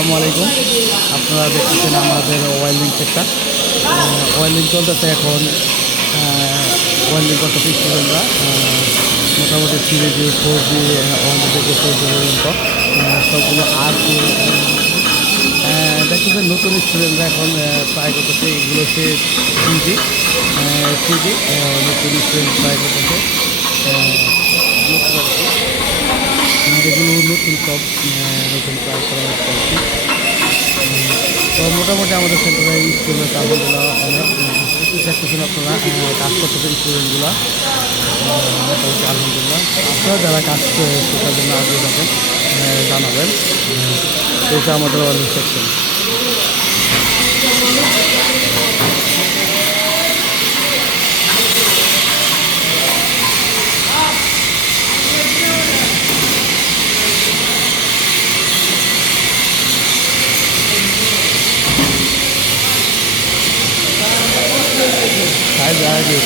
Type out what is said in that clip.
আসসালামু আলাইকুম। আপনারা দেখতেছেন আমাদের ওয়েল্ডিং সেক্টর। ওয়েল্ডিং চলতেছে এখন। ওয়েল্ডিং করতেছে স্টুডেন্টরা মোটামুটি 3G 4G 1 থেকে 4G পর্যন্ত সবগুলো আর দেখতেছেন নতুন স্টুডেন্টরা এখন ট্রাই করতেছে। এগুলো হচ্ছে 3G নতুন স্টুডেন্ট ট্রাই করতেছে। এগুলো নতুন সব নতুন ট্রাই করা হচ্ছে। তো মোটামুটি আমাদের সেন্টারে স্টুডেন্ট আলহামদুলিল্লাহ অনেক দেখতেছেন আপনারা কাজ করতেছে স্টুডেন্টগুলো মোটামুটি আলহামদুলিল্লাহ। আপনারা যারা কাজ শেখার জন্য আগে যাবেন জানাবেন। এটা আমাদের অনেক সেকশন। Hadi hadi.